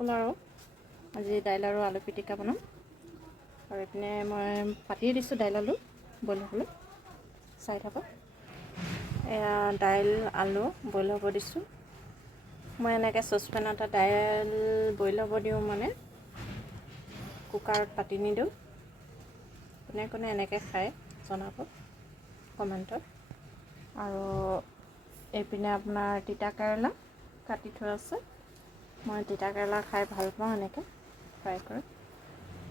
চিম্পুল আৰু আজি দাইল আৰু আলু পিটিকা বনাম। আৰু এইপিনে মই পাতিয়ে দিছোঁ দাইল আলু বইল হ'বলৈ, চাই থাকক। এয়া দাইল আলু বইল হ'ব দিছোঁ। মই এনেকৈ চচপেনতে দাইল বইল হ'ব দিওঁ, মানে কুকাৰত পাতি নিদিওঁ। কোনে কোনে এনেকৈ খায় জনাব কমেণ্টত। আৰু এইপিনে আপোনাৰ তিতা কেৰেলা কাটি থোৱা আছে। মই তিতা কেৰেলা খাই ভাল পাওঁ এনেকৈ ফ্ৰাই কৰি।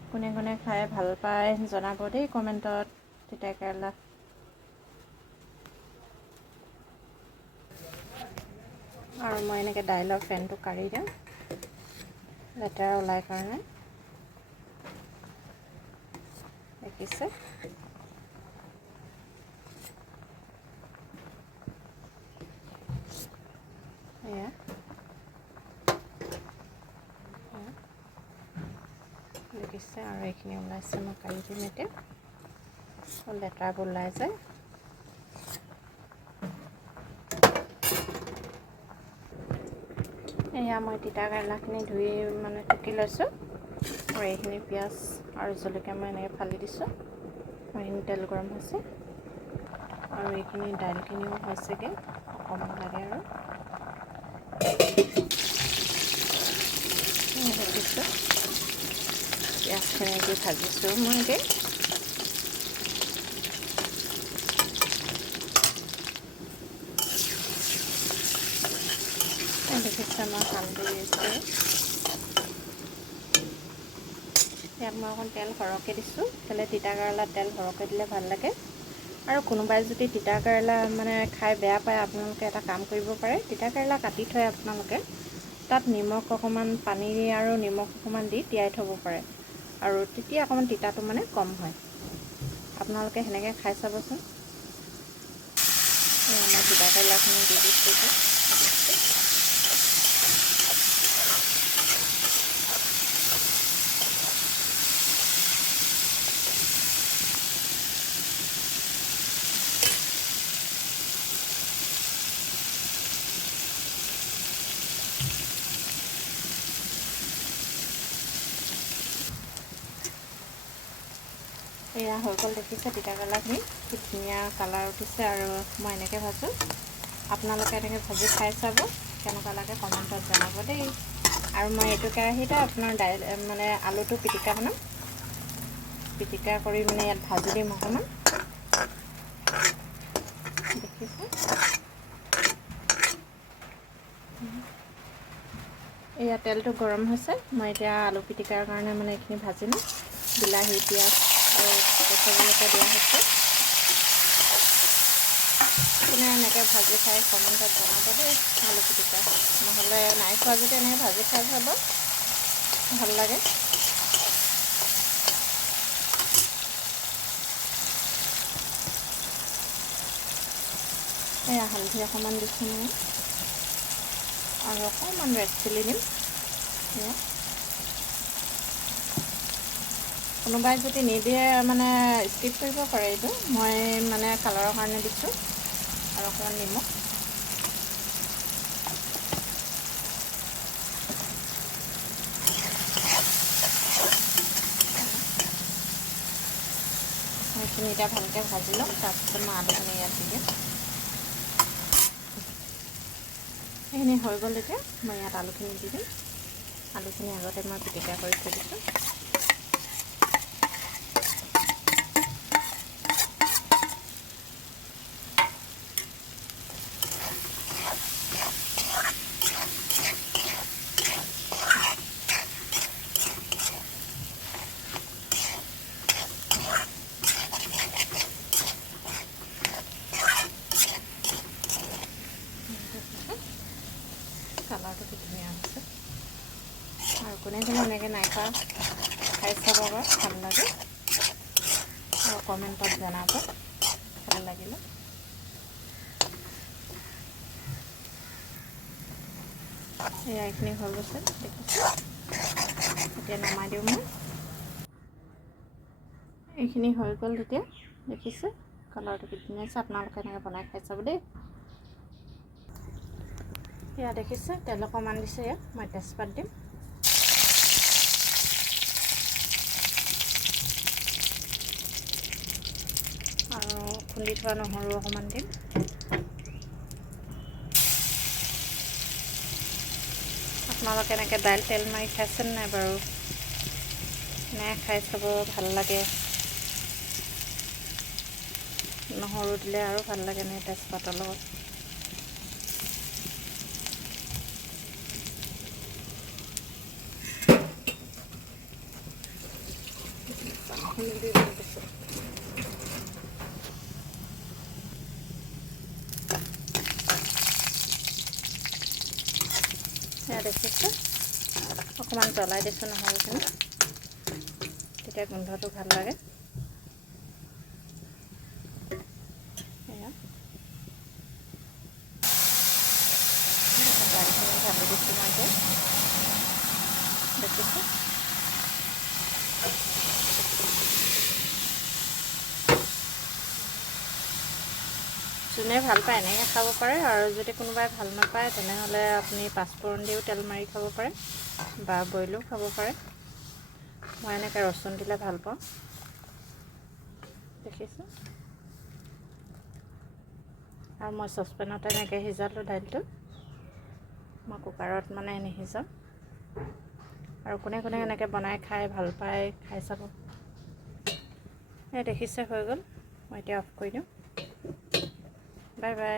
কোনে কোনে খাই ভাল পায় জনাব দেই কমেণ্টত তিতা কেৰেলা। আৰু মই এনেকৈ দাইলৰ ফেনটো কাঢ়ি দিওঁ, লেতেৰা ওলাই কাৰণে। দেখিছে? এয়া দেখিছে? আৰু এইখিনি ওলাইছে, মই কাঢ়ি দিম এতিয়া, লেতেৰাবোৰ ওলাই যায়। এয়া মই তিতা কেৰেলাখিনি ধুই মানে টুকি লৈছোঁ। আৰু এইখিনি পিঁয়াজ আৰু জলকীয়া মই এনেকৈ ফালি দিছোঁ। আৰু এইখিনি তেল গৰম হৈছে, আৰু এইখিনি দাইলখিনিও হৈছেগৈ, অকণমান লাগে আৰু। দেখিছোঁ পিঁয়াজখিনি দি ভাজিছোঁ মই এতিয়া। দেখিছে? মই হালধি দিছোঁ। ইয়াত মই অকণ তেল সৰহকৈ দিছোঁ, কেলৈ তিতা কেৰেলাত তেল সৰহকৈ দিলে ভাল লাগে। আৰু কোনোবাই যদি তিতা কেৰেলা মানে খাই বেয়া পায়, আপোনালোকে এটা কাম কৰিব পাৰে, তিতা কেৰেলা কাটি থৈ আপোনালোকে তাত নিমখ অকণমান, পানী আৰু নিমখ অকণমান দি তিয়াই থ'ব পাৰে। আৰু তেতিয়া অকণমান তিতাটো মানে কম হয়। আপোনালোকে সেনেকৈ খাই চাবচোন। মই তিতা কেৰেলাখিনি দি দিছোঁ। এয়া হৈ গ'ল। দেখিছে তিতা কেৰেলাখিনি কি ধুনীয়া কালাৰ উঠিছে। আৰু মই এনেকৈ ভাজোঁ, আপোনালোকে এনেকৈ ভাজি খাই চাব, কেনেকুৱা লাগে কমেণ্টত জনাব দেই। আৰু মই এইটো কেৰাহীতে আপোনাৰ দাইল মানে আলুটো পিটিকা বনাম। পিটিকা কৰি মানে ইয়াত ভাজি দিম অকণমান। দেখিছে? এয়া তেলটো গৰম হৈছে। মই এতিয়া আলু পিটিকাৰ কাৰণে মানে এইখিনি ভাজি লওঁ। বিলাহী, পিঁয়াজ আৰু কেঁচা জলকীয়া দিয়া হৈছে। কোনে এনেকৈ ভাজি খাই কমেণ্টত জনাব দেই আলু পিটিকা। নহ'লে নাই খোৱা যদি এনেকৈ ভাজি খাই চাব, ভাল লাগে। এয়া হালধি অকণমান দিছোঁ মই, আৰু অকণমান ৰেড চিলি দিম। এয়া কোনোবাই যদি নিদিয়ে মানে স্কিপ কৰিব পাৰে এইটো। মই মানে কালাৰৰ কাৰণে দিছোঁ। আৰু অকণমান নিমখ। সেইখিনি এতিয়া ভালকৈ ভাজি লওঁ, তাৰপিছত মই আলুখিনি ইয়াত দি দিম। সেইখিনি হৈ গ'ল। এতিয়া মই ইয়াত আলুখিনি দি দিম। আলুখিনি আগতে মই পিটিকা কৰি থৈ দিছোঁ। কালাৰটো কি ধুনীয়া হৈছে। আৰু কোনে কোনে এনেকৈ নাই খোৱা খাই চাব বাৰু, ভাল লাগে। আৰু কমেণ্টত জনাব ভাল লাগিলে। এয়া এইখিনি হৈ গৈছে। দেখিছোঁ? এতিয়া নমাই দিওঁ মই। এইখিনি হৈ গ'ল। তেতিয়া দেখিছে কালাৰটো কি ধুনীয়া আছে। আপোনালোকে এনেকৈ বনাই খাই চাব দেই। এয়া দেখিছে তেল অকণমান দিছে। ইয়াত মই তেজপাত দিম। খুন্দি থোৱা নহৰু অকণমান দিম। আপোনালোকে এনেকৈ দাইল তেল মাৰি খাইছেনে নাই বাৰু? নে খাই চাব, ভাল লাগে। নহৰু দিলে আৰু ভাল লাগে নে তেজপাতৰ লগত। এয়া দেখিছে, অকণমান জ্বলাই দিছোঁ নহৰুখিনি, তেতিয়া গোন্ধটো ভাল লাগে। এয়া দাইলখিনি ঢালি দিছোঁ মই এতিয়া, দেখিছে। যোনে ভাল পায় এনেকৈ খাব পাৰে, আৰু যদি কোনোবাই ভাল নাপায় তেনেহ'লে আপুনি পাঁচফোৰণ দিও তেল মাৰি খাব পাৰে বা বইলো খাব পাৰে। মই এনেকৈ ৰচুন দিলে ভাল পাওঁ, দেখিছোঁ। আৰু মই চচপেনত এনেকৈ সিজালোঁ দাইলটো, মই কুকাৰত মানে নিসিজাওঁ। আৰু কোনে কোনে এনেকৈ বনাই খাই ভাল পায়, খাই চাব। এই দেখিছে হৈ গ'ল, মই এতিয়া অফ কৰি দিওঁ। Bye bye.